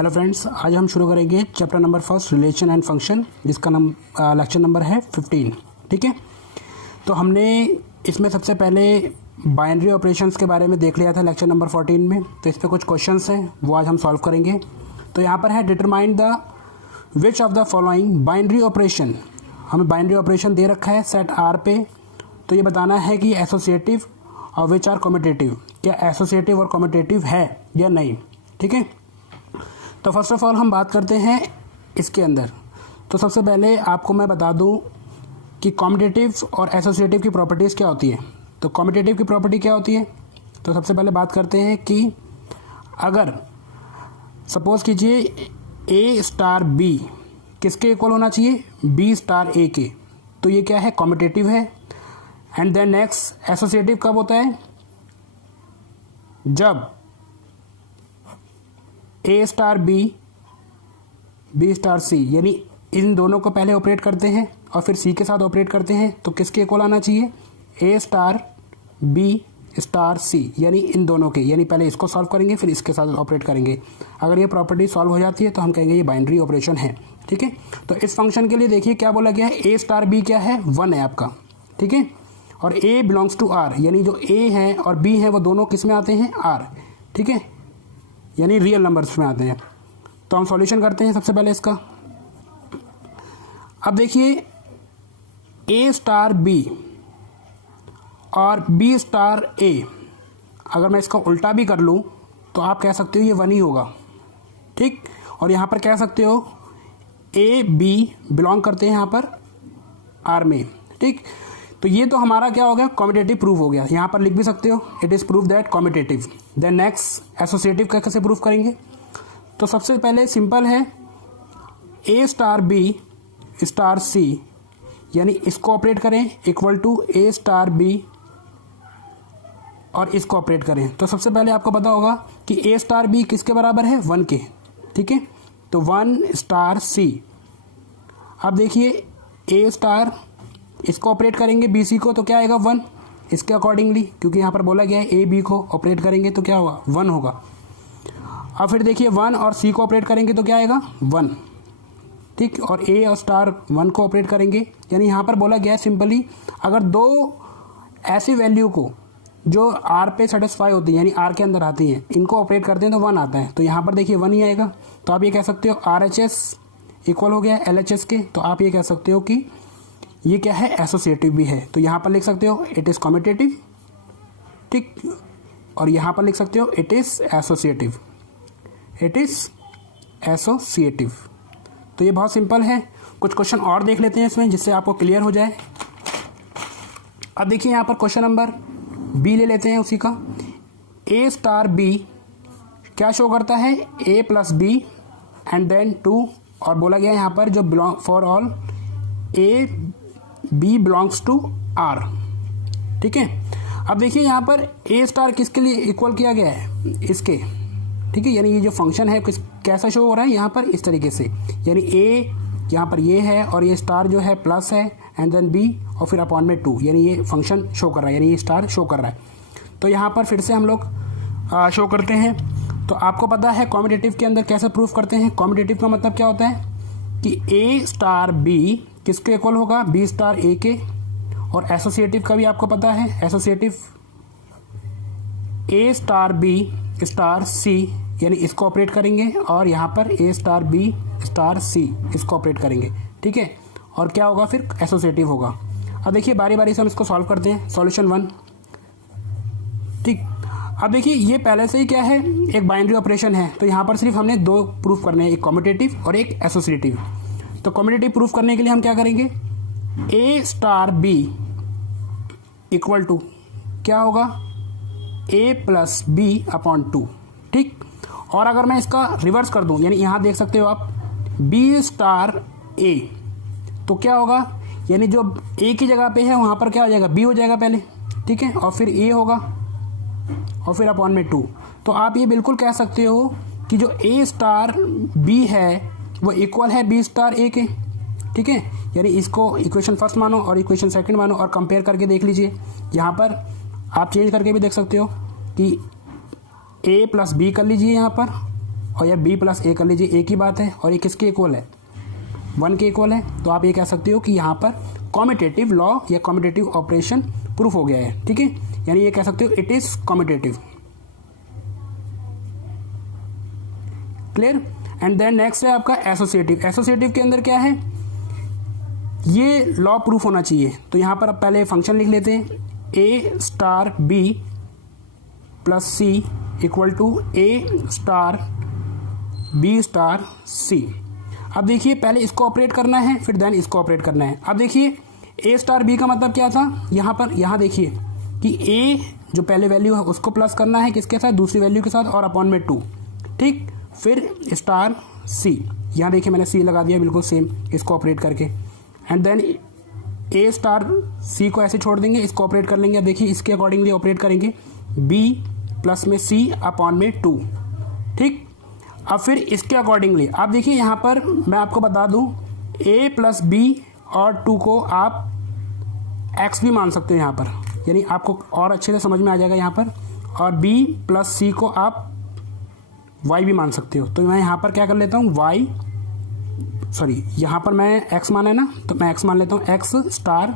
Hello friends, आज हम शुरू करेंगे chapter number first relation and function, जिसका लेक्चर नंबर है 15। ठीक है, तो हमने इसमें सबसे पहले बाइनरी ऑपरेशंस के बारे में देख लिया था लेक्चर नंबर 14 में। तो इस पर कुछ क्वेश्चंस हैं, वो आज हम सॉल्व करेंगे। तो यहाँ पर है determine the which of the following binary operation. हमें बाइनरी ऑपरेशन दे रखा है सेट आर पे, तो ये बताना है कि एसोसिएटिव और विच आर कम्यूटेटिव, क्या एसोसिएटिव और कम्यूटेटिव है या नहीं। ठीक है, तो फर्स्ट ऑफ ऑल हम बात करते हैं इसके अंदर। तो सबसे पहले आपको मैं बता दूं कि कम्यूटेटिव और एसोसिएटिव की प्रॉपर्टीज़ क्या होती है। तो कम्यूटेटिव की प्रॉपर्टी क्या होती है, तो सबसे पहले बात करते हैं कि अगर सपोज कीजिए ए स्टार बी किसके इक्वल होना चाहिए, बी स्टार ए के, तो ये क्या है, कम्यूटेटिव है। एंड देन नेक्स्ट एसोसिएटिव कब होता है, जब ए star B, B star C, यानी इन दोनों को पहले ऑपरेट करते हैं और फिर सी के साथ ऑपरेट करते हैं, तो किसके इक्वल आना चाहिए, ए स्टार बी स्टार सी, यानी इन दोनों के, यानी पहले इसको सॉल्व करेंगे फिर इसके साथ ऑपरेट करेंगे। अगर ये प्रॉपर्टी सॉल्व हो जाती है तो हम कहेंगे ये बाइनरी ऑपरेशन है। ठीक है, तो इस फंक्शन के लिए देखिए क्या बोला गया है, ए स्टार बी क्या है, 1 है आपका। ठीक है, और ए बिलोंग्स टू आर, यानी जो ए है और बी है वो दोनों किस में आते हैं, आर। ठीक है, यानी रियल नंबर्स में आते हैं। तो हम सॉल्यूशन करते हैं सबसे पहले इसका। अब देखिए ए स्टार बी और बी स्टार ए, अगर मैं इसका उल्टा भी कर लूँ तो आप कह सकते हो ये 1 ही होगा। ठीक, और यहाँ पर कह सकते हो ए बी बिलोंग करते हैं यहाँ पर आर में। ठीक, तो ये तो हमारा क्या हो गया, कम्यूटेटिव प्रूफ हो गया। यहाँ पर लिख भी सकते हो it is proof that commutative. Then next associative कैसे प्रूफ करेंगे, तो सबसे पहले सिंपल है, A star B star C, यानी इसको ऑपरेट करें equal to A star B और इसको ऑपरेट करें। तो सबसे पहले आपको पता होगा कि ए स्टार बी किसके बराबर है, 1 के। ठीक है, तो 1 स्टार सी। अब देखिए ए स्टार, इसको ऑपरेट करेंगे बी सी को, तो क्या आएगा 1 इसके अकॉर्डिंगली, क्योंकि यहाँ पर बोला गया है ए बी को ऑपरेट करेंगे तो क्या होगा, 1 होगा। अब फिर देखिए 1 और सी को ऑपरेट करेंगे तो क्या आएगा, 1। ठीक, और ए और स्टार 1 को ऑपरेट करेंगे, यानी यहाँ पर बोला गया है सिंपली अगर दो ऐसी वैल्यू को जो आर पे सेटिस्फाई होती है, यानी आर के अंदर आती हैं, इनको ऑपरेट करते हैं तो 1 आता है। तो यहाँ पर देखिए 1 ही आएगा। तो आप ये कह सकते हो आर एच एस इक्वल हो गया एल एच एस के, तो आप ये कह सकते हो कि ये क्या है, एसोसिएटिव भी है। तो यहाँ पर लिख सकते हो इट इज़ कम्यूटेटिव। ठीक, और यहाँ पर लिख सकते हो it is associative, it is associative. तो ये बहुत सिंपल है। कुछ क्वेश्चन और देख लेते हैं इसमें, जिससे आपको क्लियर हो जाए। अब देखिए यहाँ पर क्वेश्चन नंबर बी ले लेते हैं उसी का। ए स्टार बी क्या शो करता है, A plus B and then 2, और बोला गया यहाँ पर जो belong for all A B belongs to R. ठीक है, अब देखिए यहाँ पर ए स्टार किसके लिए इक्वल किया गया है, इसके। ठीक है, यानी ये जो फंक्शन है कैसा शो हो रहा है यहाँ पर, इस तरीके से, यानी ए यहाँ पर ये है और ये स्टार जो है प्लस है एंड देन बी और फिर अपॉन में 2, यानी ये फंक्शन शो कर रहा है, यानी ये स्टार शो कर रहा है। तो यहाँ पर फिर से हम लोग शो करते हैं। तो आपको पता है कम्यूटेटिव के अंदर कैसे प्रूफ करते हैं। कम्यूटेटिव का मतलब क्या होता है कि ए स्टार बी किसके इक्वल होगा, बी स्टार ए के। और एसोसिएटिव का भी आपको पता है, एसोसिएटिव ए स्टार बी स्टार सी, यानी इसको ऑपरेट करेंगे और यहाँ पर ए स्टार बी स्टार सी इसको ऑपरेट करेंगे। ठीक है, और क्या होगा फिर, एसोसिएटिव होगा। अब देखिए बारी बारी से हम इसको सॉल्व करते हैं। सॉल्यूशन 1। ठीक, अब देखिए ये पहले से ही क्या है, एक बाइनरी ऑपरेशन है, तो यहाँ पर सिर्फ हमने 2 प्रूफ करने हैं, एक कम्यूटेटिव और एक एसोसिएटिव। तो कम्यूटेटिव प्रूफ करने के लिए हम क्या करेंगे, ए स्टार बी इक्वल टू क्या होगा, ए प्लस बी अपॉन 2। ठीक, और अगर मैं इसका रिवर्स कर दूं, यानी यहाँ देख सकते हो आप बी स्टार ए, तो क्या होगा, यानी जो ए की जगह पे है वहाँ पर क्या हो जाएगा, बी हो जाएगा पहले। ठीक है, और फिर ए होगा और फिर अपॉन में 2। तो आप ये बिल्कुल कह सकते हो कि जो ए स्टार बी है वो इक्वल है बी स्टार ए के। ठीक है, यानी इसको इक्वेशन फर्स्ट मानो और इक्वेशन सेकंड मानो और कंपेयर करके देख लीजिए। यहाँ पर आप चेंज करके भी देख सकते हो कि ए प्लस बी कर लीजिए यहाँ पर और या बी प्लस ए कर लीजिए, एक ही बात है। और ये किसके इक्वल है, 1 के इक्वल है। तो आप ये कह सकते हो कि यहाँ पर कॉम्यूटेटिव लॉ या कॉम्यूटेटिव ऑपरेशन प्रूफ हो गया है, ठीक है। यानी ये कह सकते हो it is commutative. Clear. And then next है आपका एसोसिएटिव। एसोसिएटिव के अंदर क्या है, ये लॉ प्रूफ होना चाहिए। तो यहाँ पर अब पहले फंक्शन लिख लेते हैं, A star B plus C equal to A star B star C. अब देखिए पहले इसको ऑपरेट करना है, फिर देन इसको ऑपरेट करना है। अब देखिए ए स्टार बी का मतलब क्या था, यहाँ पर यहाँ देखिए कि ए जो पहले वैल्यू है उसको प्लस करना है किसके साथ, दूसरी वैल्यू के साथ, और अपॉन में 2, ठीक। फिर स्टार सी, यहाँ देखिए मैंने सी लगा दिया बिल्कुल सेम इसको ऑपरेट करके। And then A star c को ऐसे छोड़ देंगे, इसको ऑपरेट कर लेंगे। अब देखिए इसके अकॉर्डिंगली ऑपरेट करेंगे, बी प्लस में सी अपॉन में 2, ठीक। अब फिर इसके अकॉर्डिंगली आप देखिए यहाँ पर मैं आपको बता दूँ, ए प्लस बी और 2 को आप एक्स भी मान सकते हो यहाँ पर, यानी आपको और अच्छे से समझ में आ जाएगा यहाँ पर। और बी प्लस सी को आप वाई भी मान सकते हो। तो मैं यहाँ पर क्या कर लेता हूँ, वाई सॉरी यहाँ पर मैं एक्स माना है ना, तो मैं एक्स मान लेता हूँ, एक्स स्टार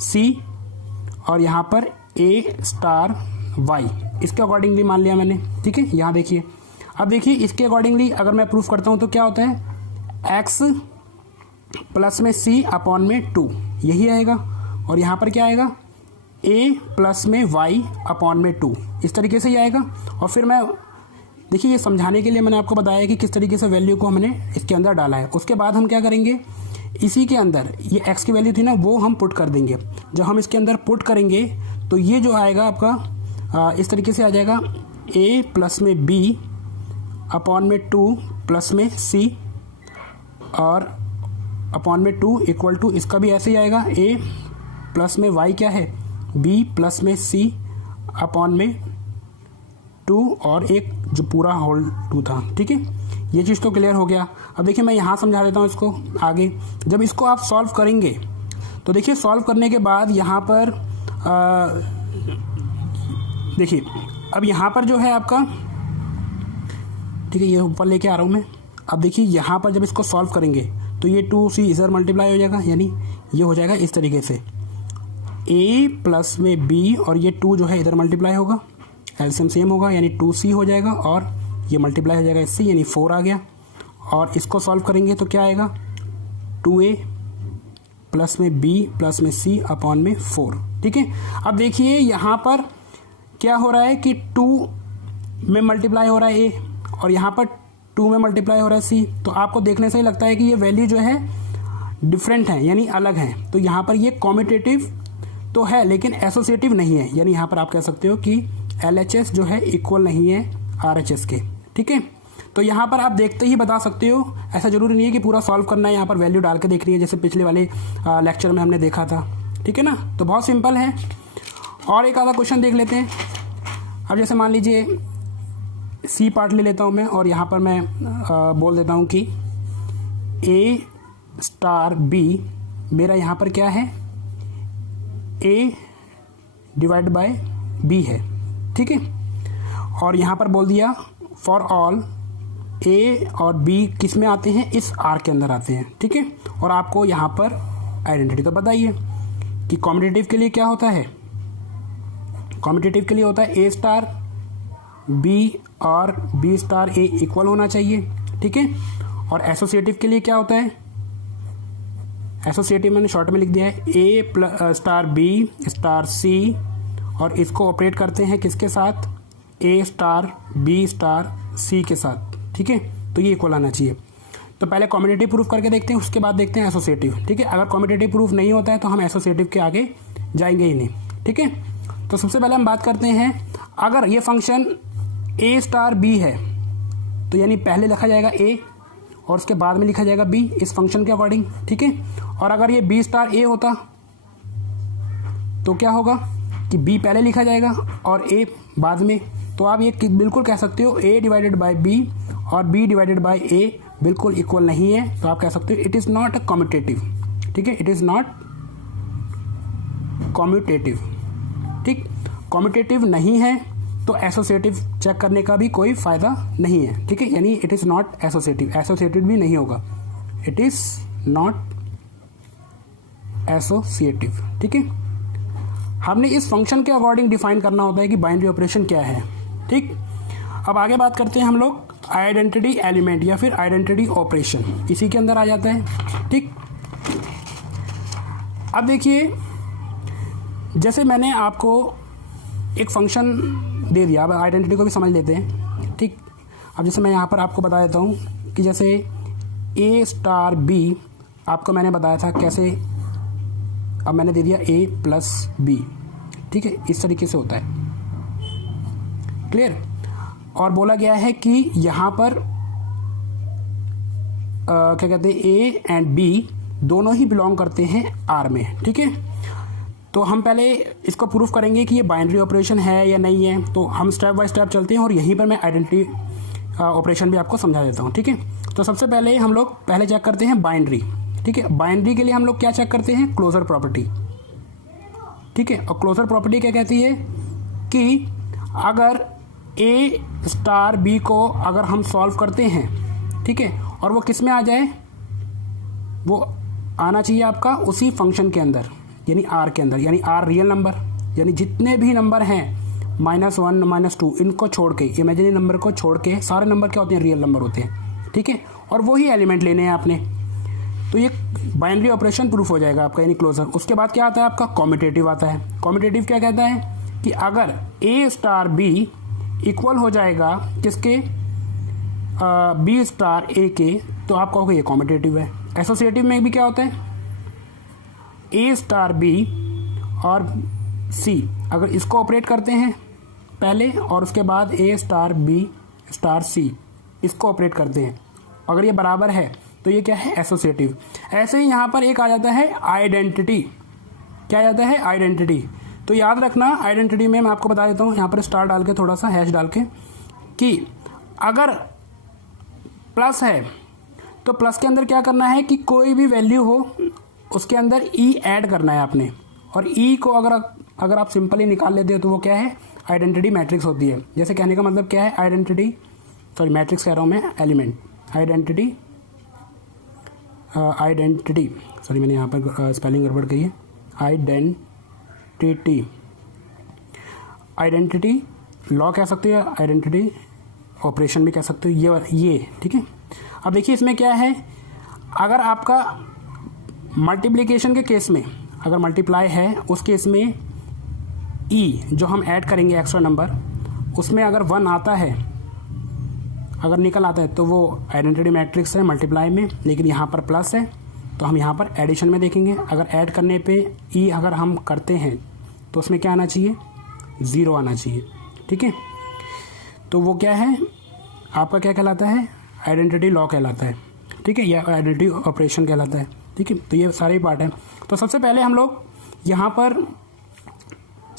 सी, और यहाँ पर ए स्टार वाई, इसके अकॉर्डिंगली मान लिया मैंने, ठीक है। यहाँ देखिए अब देखिए इसके अकॉर्डिंगली अगर मैं प्रूफ करता हूँ तो क्या होता है, एक्स प्लस में सी अपॉन में 2 यही आएगा। और यहाँ पर क्या आएगा, ए प्लस में वाई अपॉन में 2, इस तरीके से ही आएगा। और फिर मैं देखिए ये समझाने के लिए मैंने आपको बताया कि किस तरीके से वैल्यू को हमने इसके अंदर डाला है। उसके बाद हम क्या करेंगे, इसी के अंदर ये x की वैल्यू थी ना, वो हम पुट कर देंगे। जब हम इसके अंदर पुट करेंगे तो ये जो आएगा आपका इस तरीके से आ जाएगा, a प्लस में b अपॉन में 2 प्लस में c और अपॉन में 2 इक्वल टू, इसका भी ऐसे ही आएगा, a प्लस में y क्या है, b प्लस में c अपॉन में 2 और एक जो पूरा होल 2 था, ठीक है। ये चीज़ तो क्लियर हो गया। अब देखिए मैं यहाँ समझा देता हूँ इसको आगे। जब इसको आप सॉल्व करेंगे तो देखिए सॉल्व करने के बाद यहाँ पर देखिए अब यहाँ पर जो है आपका, ठीक है, ये ऊपर लेके आ रहा हूँ मैं। अब देखिए यहाँ पर जब इसको सॉल्व करेंगे तो ये 2c इधर मल्टीप्लाई हो जाएगा, यानी ये हो जाएगा इस तरीके से, a प्लस में b और ये 2 जो है इधर मल्टीप्लाई होगा, एलसीएम सेम होगा, यानी 2c हो जाएगा, और ये मल्टीप्लाई हो जाएगा इससे, यानी 4 आ गया। और इसको सॉल्व करेंगे तो क्या आएगा, 2a प्लस में b प्लस में c अपॉन में 4, ठीक है। अब देखिए यहाँ पर क्या हो रहा है कि 2 में मल्टीप्लाई हो रहा है a और यहाँ पर 2 में मल्टीप्लाई हो रहा है c। तो आपको देखने से ही लगता है कि ये वैल्यू जो है डिफरेंट है, यानी अलग है। तो यहाँ पर ये कॉम्यूटेटिव तो है लेकिन एसोसिएटिव नहीं है, यानी यहाँ पर आप कह सकते हो कि LHS जो है इक्वल नहीं है RHS के, ठीक है। तो यहाँ पर आप देखते ही बता सकते हो, ऐसा जरूरी नहीं है कि पूरा सॉल्व करना है, यहाँ पर वैल्यू डाल के देखनी है जैसे पिछले वाले लेक्चर में हमने देखा था, ठीक है ना। तो बहुत सिंपल है। और एक आधा क्वेश्चन देख लेते हैं। अब जैसे मान लीजिए सी पार्ट ले लेता हूँ मैं, और यहाँ पर मैं बोल देता हूँ कि A स्टार B मेरा यहाँ पर क्या है, A डिवाइड बाय B है, ठीक है। और यहाँ पर बोल दिया फॉर ऑल A और B किस में आते हैं, इस R के अंदर आते हैं, ठीक है। और आपको यहाँ पर आइडेंटिटी तो बताइए कि कॉम्यूटेटिव के लिए क्या होता है, कॉम्यूटेटिव के लिए होता है A स्टार B और B स्टार A इक्वल होना चाहिए, ठीक है। और एसोसिएटिव के लिए क्या होता है, एसोसिएटिव मैंने शॉर्ट में लिख दिया है, A star B star C, और इसको ऑपरेट करते हैं किसके साथ, A star B star C के साथ, ठीक है। तो ये इक्वल आना चाहिए। तो पहले कॉम्यूटेटिव प्रूफ करके देखते हैं, उसके बाद देखते हैं एसोसिएटिव, ठीक है। अगर कॉम्यूटेटिव प्रूफ नहीं होता है तो हम एसोसिएटिव के आगे जाएंगे ही नहीं, ठीक है। तो सबसे पहले हम बात करते हैं, अगर ये फंक्शन A स्टार B है तो यानी पहले लिखा जाएगा A और उसके बाद में लिखा जाएगा B इस फंक्शन के अकॉर्डिंग, ठीक है। और अगर ये B स्टार A होता तो क्या होगा कि B पहले लिखा जाएगा और A बाद में। तो आप ये बिल्कुल कह सकते हो A डिवाइडेड बाय B और B डिवाइडेड बाय A बिल्कुल इक्वल नहीं है, तो आप कह सकते हो it is not a commutative, ठीक है, इट इज़ नॉट कम्यूटेटिव, ठीक। कम्यूटेटिव नहीं है तो एसोसिएटिव चेक करने का भी कोई फ़ायदा नहीं है, ठीक है, यानी it is not associative, associative भी नहीं होगा, इट इज़ नॉट एसोसिएटिव, ठीक है। हमने इस फंक्शन के अकॉर्डिंग डिफाइन करना होता है कि बाइनरी ऑपरेशन क्या है, ठीक। अब आगे बात करते हैं हम लोग आइडेंटिटी एलिमेंट या फिर आइडेंटिटी ऑपरेशन, इसी के अंदर आ जाता है, ठीक। अब देखिए, जैसे मैंने आपको एक फंक्शन दे दिया, अब आइडेंटिटी को भी समझ लेते हैं, ठीक। अब जैसे मैं यहाँ पर आपको बता देता हूँ कि जैसे ए स्टार बी आपको मैंने बताया था कैसे, अब मैंने दे दिया ए प्लस बी, ठीक है, इस तरीके से होता है, क्लियर। और बोला गया है कि यहाँ पर क्या कहते हैं, ए एंड बी दोनों ही बिलोंग करते हैं आर में, ठीक है। तो हम पहले इसको प्रूफ करेंगे कि ये बाइनरी ऑपरेशन है या नहीं है, तो हम स्टेप बाय स्टेप चलते हैं और यहीं पर मैं आइडेंटिटी ऑपरेशन भी आपको समझा देता हूँ, ठीक है। तो सबसे पहले हम लोग पहले चेक करते हैं बाइनरी, ठीक है। बाइनरी के लिए हम लोग क्या चेक करते हैं, क्लोजर प्रॉपर्टी, ठीक है। और क्लोजर प्रॉपर्टी क्या कहती है कि अगर ए स्टार बी को अगर हम सॉल्व करते हैं, ठीक है, और वो किस में आ जाए, वो आना चाहिए आपका उसी फंक्शन के अंदर, यानी आर के अंदर, यानी आर रियल नंबर, यानी जितने भी नंबर हैं -1 -2 इनको छोड़ के, इमेजिनरी नंबर को छोड़ के सारे नंबर क्या होते हैं, रियल नंबर होते हैं, ठीक है। और वही एलिमेंट लेने हैं आपने, तो ये बाइनरी ऑपरेशन प्रूफ हो जाएगा आपका, यानी क्लोजर। उसके बाद क्या आता है आपका, कॉम्यूटेटिव आता है। कॉम्यूटेटिव क्या कहता है कि अगर ए स्टार बी इक्वल हो जाएगा किसके, बी स्टार ए के, तो आप कहोगे ये कॉम्यूटेटिव है। एसोसिएटिव में भी क्या होता है, ए स्टार बी और सी अगर इसको ऑपरेट करते हैं पहले और उसके बाद ए स्टार बी स्टार सी इसको ऑपरेट करते हैं, अगर ये बराबर है तो ये क्या है, एसोसिएटिव। ऐसे ही यहाँ पर एक आ जाता है आइडेंटिटी, क्या आ जाता है, आइडेंटिटी। तो याद रखना आइडेंटिटी में मैं आपको बता देता हूँ यहाँ पर स्टार डाल के, थोड़ा सा हैश डाल के, कि अगर प्लस है तो प्लस के अंदर क्या करना है कि कोई भी वैल्यू हो उसके अंदर ई ऐड करना है आपने, और ई को अगर आप सिंपली निकाल लेते हो तो वो क्या है, आइडेंटिटी मैट्रिक्स होती है। जैसे कहने का मतलब क्या है, आइडेंटिटी, सॉरी मैट्रिक्स कह रहा हूँ मैं, एलिमेंट, आइडेंटिटी, सॉरी मैंने यहाँ पर स्पेलिंग गड़बड़ कही है, आइडेंटिटी लॉ कह सकते हो, आइडेंटिटी ऑपरेशन भी कह सकते हो, ये ठीक है। अब देखिए इसमें क्या है, अगर आपका मल्टीप्लिकेशन के केस में अगर मल्टीप्लाई है, उस केस में ई जो हम ऐड करेंगे एक्स्ट्रा नंबर, उसमें अगर 1 आता है, अगर निकल आता है तो वो आइडेंटिटी मैट्रिक्स है मल्टीप्लाई में, लेकिन यहाँ पर प्लस है तो हम यहाँ पर एडिशन में देखेंगे। अगर ऐड करने पे ई अगर हम करते हैं तो उसमें क्या आना चाहिए, 0 आना चाहिए, ठीक है। तो वो क्या है आपका, क्या कहलाता है, आइडेंटिटी लॉ कहलाता है, ठीक है, या आइडेंटिटी ऑपरेशन कहलाता है, ठीक है। तो ये सारे पार्ट हैं। तो सबसे पहले हम लोग यहाँ पर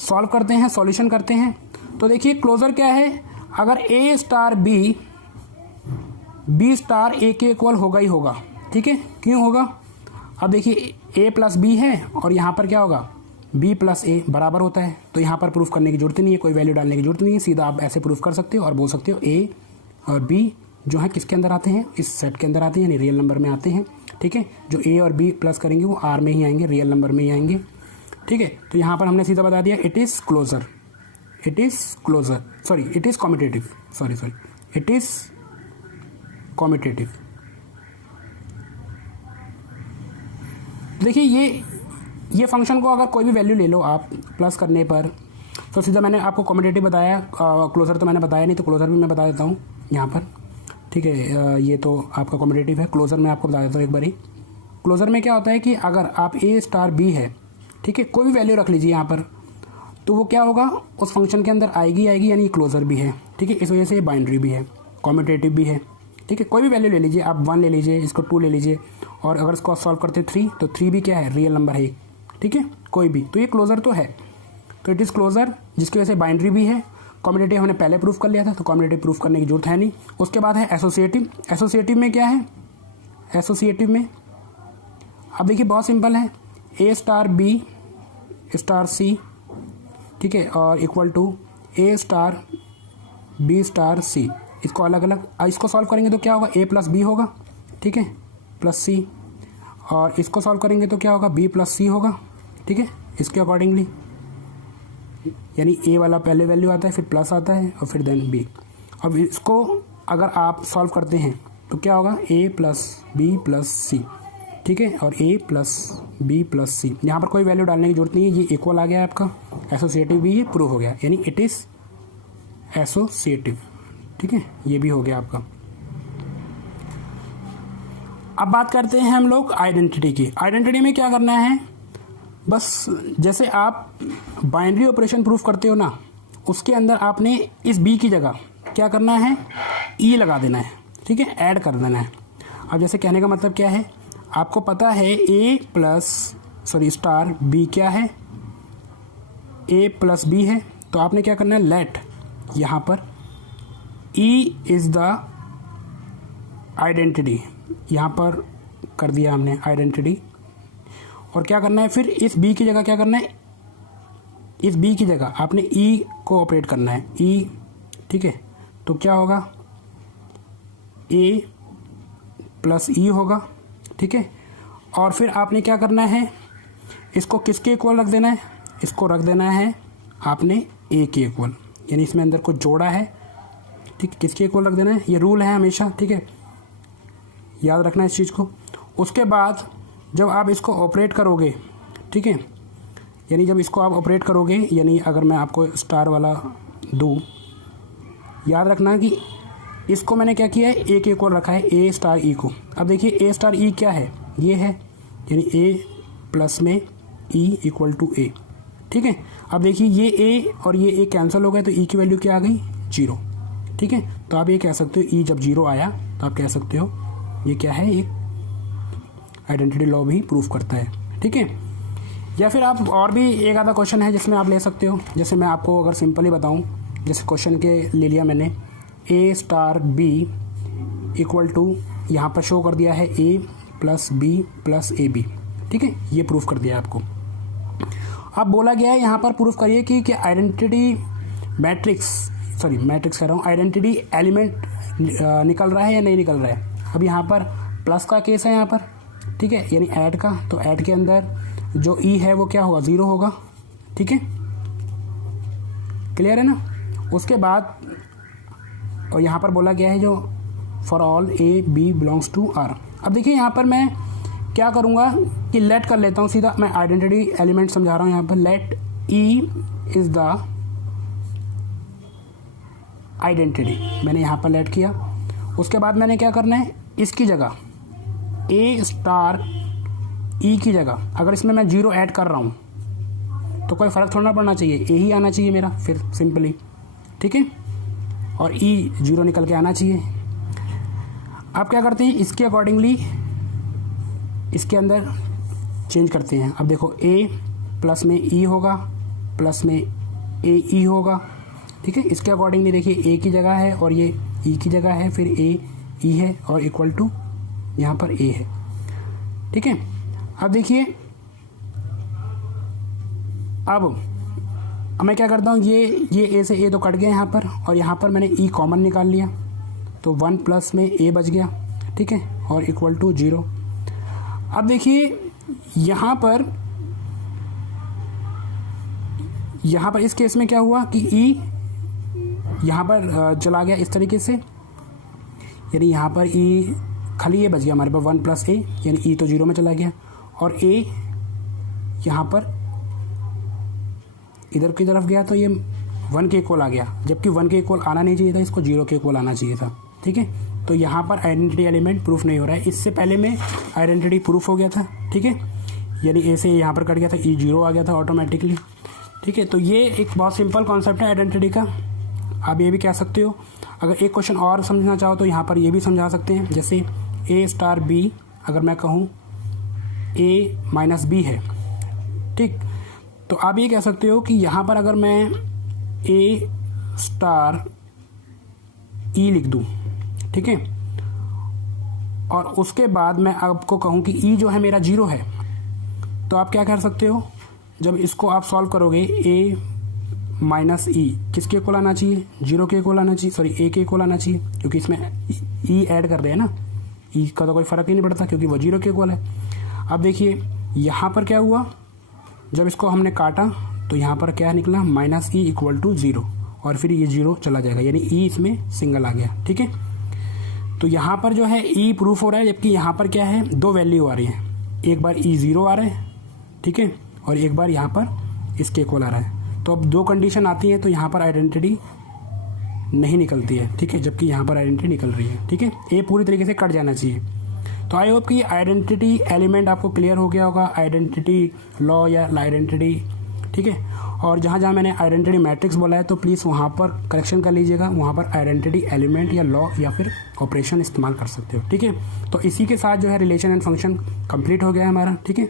सॉल्व करते हैं, सॉल्यूशन करते हैं। तो देखिए क्लोजर क्या है, अगर ए स्टार बी स्टार ए के इक्वल होगा ही होगा, ठीक है। क्यों होगा, अब देखिए ए प्लस बी है और यहाँ पर क्या होगा, बी प्लस ए बराबर होता है, तो यहाँ पर प्रूफ करने की जरूरत नहीं है, कोई वैल्यू डालने की जरूरत नहीं है, सीधा आप ऐसे प्रूफ कर सकते हो और बोल सकते हो ए और बी जो है किसके अंदर आते हैं, इस सेट के अंदर आते हैं, यानी रियल नंबर में आते हैं, ठीक है। जो ए और बी प्लस करेंगे वो आर में ही आएंगे, रियल नंबर में ही आएंगे, ठीक है। तो यहाँ पर हमने सीधा बता दिया it is commutative, it is commutative. देखिए ये फंक्शन को अगर कोई भी वैल्यू ले लो आप प्लस करने पर, तो सीधा मैंने आपको कम्यूटेटिव बताया, क्लोजर तो मैंने बताया नहीं, तो क्लोजर भी मैं बता देता हूँ यहाँ पर, ठीक है। ये तो आपका कम्यूटेटिव है, क्लोजर में आपको बता देता हूँ एक बारी। क्लोजर में क्या होता है कि अगर आप ए स्टार बी है, ठीक है, कोई भी वैल्यू रख लीजिए यहाँ पर, तो वो क्या होगा उस फंक्शन के अंदर आएगी, यानी क्लोजर भी है, ठीक है। इस वजह से ये बाइनरी भी है, कम्यूटेटिव भी है, ठीक है। कोई भी वैल्यू ले लीजिए आप, 1 ले लीजिए, इसको 2 ले लीजिए, और अगर इसको सॉल्व करते 3 तो 3 भी क्या है, रियल नंबर है, ठीक है, कोई भी, तो ये क्लोजर तो है। तो इट इज़ क्लोजर, जिसकी वजह से बाइनरी भी है। कम्यूटेटिव हमने पहले प्रूफ कर लिया था, तो कम्यूटेटिव प्रूफ करने की जरूरत है नहीं। उसके बाद है एसोसिएटिव। एसोसिएटिव में क्या है, एसोसिएटिव में अब देखिए बहुत सिंपल है, A star B star C, ठीक है, और equal to A star B star C, इसको अलग अलग इसको सॉल्व करेंगे तो क्या होगा, ए प्लस बी होगा, ठीक है, प्लस सी, और इसको सॉल्व करेंगे तो क्या होगा, बी प्लस सी होगा, ठीक है, इसके अकॉर्डिंगली, यानी ए वाला पहले वैल्यू आता है, फिर प्लस आता है और फिर देन बी। अब इसको अगर आप सॉल्व करते हैं तो क्या होगा, ए प्लस बी प्लस सी, ठीक है, और ए प्लस बी प्लस सी, यहाँ पर कोई वैल्यू डालने की जरूरत नहीं है, ये इक्वल आ गया है आपका, एसोसिएटिव भी ये प्रूव हो गया, यानी इट इज़ एसोसिएटिव, ठीक है, ये भी हो गया आपका। अब बात करते हैं हम लोग आइडेंटिटी की। आइडेंटिटी में क्या करना है, बस जैसे आप बाइनरी ऑपरेशन प्रूफ करते हो ना, उसके अंदर आपने इस बी की जगह क्या करना है, ई लगा देना है, ठीक है, ऐड कर देना है। अब जैसे कहने का मतलब क्या है, आपको पता है ए प्लस स्टार बी क्या है, ए प्लस बी है, तो आपने क्या करना है, लेट यहाँ पर ई इज़ द आइडेंटिटी, यहाँ पर कर दिया हमने आइडेंटिटी, और क्या करना है फिर इस बी की जगह क्या करना है, इस बी की जगह आपने ई को ऑपरेट करना है, ई, ठीक है, तो क्या होगा, ए प्लस ई होगा, ठीक है, और फिर आपने क्या करना है, इसको किसके इक्वल रख देना है, इसको रख देना है आपने ए के इक्वल, यानी इसमें अंदर कुछ जोड़ा है, ठीक, किसके इक्वल रख देना है, ये रूल है हमेशा, ठीक है, याद रखना इस चीज़ को। उसके बाद जब आप इसको ऑपरेट करोगे, ठीक है, यानी जब इसको आप ऑपरेट करोगे, यानी अगर मैं आपको स्टार वाला दूँ, याद रखना कि इसको मैंने क्या किया है, ए के इक्वल रखा है, ए स्टार ई को। अब देखिए ए स्टार ई क्या है, ये है, यानी ए प्लस में ई इक्वल टू ए, ठीक है। अब देखिए ये ए और ये ए कैंसिल हो गए, तो ई की वैल्यू क्या आ गई, 0, ठीक है। तो आप ये कह सकते हो ई जब 0 आया तो आप कह सकते हो ये क्या है, एक आइडेंटिटी लॉ भी प्रूफ करता है, ठीक है। या फिर आप और भी एक आधा क्वेश्चन है जिसमें आप ले सकते हो, जैसे मैं आपको अगर सिंपली बताऊं, जैसे क्वेश्चन के ले लिया मैंने, A star B equal to, यहाँ पर शो कर दिया है A plus B plus A B, ठीक है, ये प्रूफ कर दिया आपको। अब बोला गया है यहाँ पर प्रूफ करिए कि आइडेंटिटी मैट्रिक्स कह रहा हूँ, आइडेंटिटी एलिमेंट निकल रहा है या नहीं निकल रहा है। अब यहाँ पर प्लस का केस है यहाँ पर, ठीक है, यानी ऐड का, तो ऐड के अंदर जो ई है वो क्या होगा, 0 होगा, ठीक है, क्लियर है ना। उसके बाद और यहाँ पर बोला गया है जो for all A B belongs to R. अब देखिए यहाँ पर मैं क्या करूँगा कि लेट कर लेता हूँ सीधा, मैं आइडेंटिटी एलिमेंट समझा रहा हूँ यहाँ पर, let E is the identity, मैंने यहाँ पर लेट किया। उसके बाद मैंने क्या करना है, इसकी जगह ए स्टार ई की जगह अगर इसमें मैं 0 ऐड कर रहा हूँ तो कोई फ़र्क थोड़ा ना पड़ना चाहिए, ए ही आना चाहिए मेरा फिर सिंपली, ठीक है, और ई 0 निकल के आना चाहिए। आप क्या करते हैं, इसके अकॉर्डिंगली इसके अंदर चेंज करते हैं। अब देखो ए प्लस में ई होगा, प्लस में ए ई होगा, ठीक है, इसके अकॉर्डिंगली देखिए ए की जगह है और ये ई की जगह है, फिर ए ई है और इक्वल टू यहाँ पर ए है, ठीक है। अब देखिए अब मैं क्या करता हूँ, ये ए से ए तो कट गया यहाँ पर, और यहाँ पर मैंने ई कॉमन निकाल लिया, तो 1 प्लस में ए बच गया, ठीक है, और इक्वल टू 0। अब देखिए यहाँ पर इस केस में क्या हुआ कि ई यहाँ पर चला गया इस तरीके से, यानी यहाँ पर ई खाली ये बच गया हमारे पास 1 प्लस ए, यानी ई तो 0 में चला गया, और ए यहाँ पर इधर की तरफ गया तो ये 1 के इक्वल आ गया, जबकि 1 के इक्वल आना नहीं चाहिए था, इसको 0 के इक्वल आना चाहिए था, ठीक है। तो यहाँ पर आइडेंटिटी एलिमेंट प्रूफ नहीं हो रहा है, इससे पहले में आइडेंटिटी प्रूफ हो गया था, ठीक है, यानी ए से यहाँ पर कट गया था, ई 0 आ गया था ऑटोमेटिकली, ठीक है। तो ये एक बहुत सिंपल कॉन्सेप्ट है आइडेंटिटी का। आप ये भी कह सकते हो, अगर एक क्वेश्चन और समझना चाहो तो यहाँ पर ये भी समझा सकते हैं, जैसे ए स्टार बी अगर मैं कहूँ ए माइनस बी है, ठीक, तो आप ये कह सकते हो कि यहाँ पर अगर मैं ए स्टार ई लिख दूँ, ठीक है, और उसके बाद मैं आपको कहूँ कि ई जो है मेरा 0 है, तो आप क्या कर सकते हो, जब इसको आप सॉल्व करोगे ए माइनस ई किसके इक्वल आना चाहिए, 0 के इक्वल आना चाहिए, सॉरी ए के इक्वल आना चाहिए, क्योंकि इसमें ई ऐड कर रहे हैं ना, ई का तो कोई फ़र्क ही नहीं पड़ता क्योंकि वो 0 के इक्वल है। अब देखिए यहाँ पर क्या हुआ, जब इसको हमने काटा तो यहाँ पर क्या निकला, माइनस ई इक्वल टू 0, और फिर ये 0 चला जाएगा, यानी ई इसमें सिंगल आ गया। ठीक है, तो यहाँ पर जो है ई प्रूफ हो रहा है, जबकि यहाँ पर क्या है, दो वैल्यू आ रही है, एक बार ई 0 आ रहा है, ठीक है, और एक बार यहाँ पर इसके इक्वल आ रहा है। तो अब दो कंडीशन आती है तो यहाँ पर आइडेंटिटी नहीं निकलती है, ठीक है, जबकि यहाँ पर आइडेंटिटी निकल रही है। ठीक है, ए पूरी तरीके से कट जाना चाहिए। तो आई होप कि आइडेंटिटी एलिमेंट आपको क्लियर हो गया होगा, आइडेंटिटी लॉ या आइडेंटिटी। ठीक है, और जहाँ जहाँ मैंने आइडेंटिटी मैट्रिक्स बोला है तो प्लीज़ वहाँ पर करेक्शन कर लीजिएगा, वहाँ पर आइडेंटिटी एलिमेंट या लॉ या फिर ऑपरेशन इस्तेमाल कर सकते हो। ठीक है, तो इसी के साथ जो है रिलेशन एंड फंक्शन कंप्लीट हो गया है हमारा। ठीक है,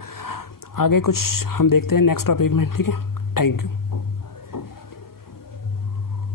आगे कुछ हम देखते हैं नेक्स्ट टॉपिक में। ठीक है, थैंक यू।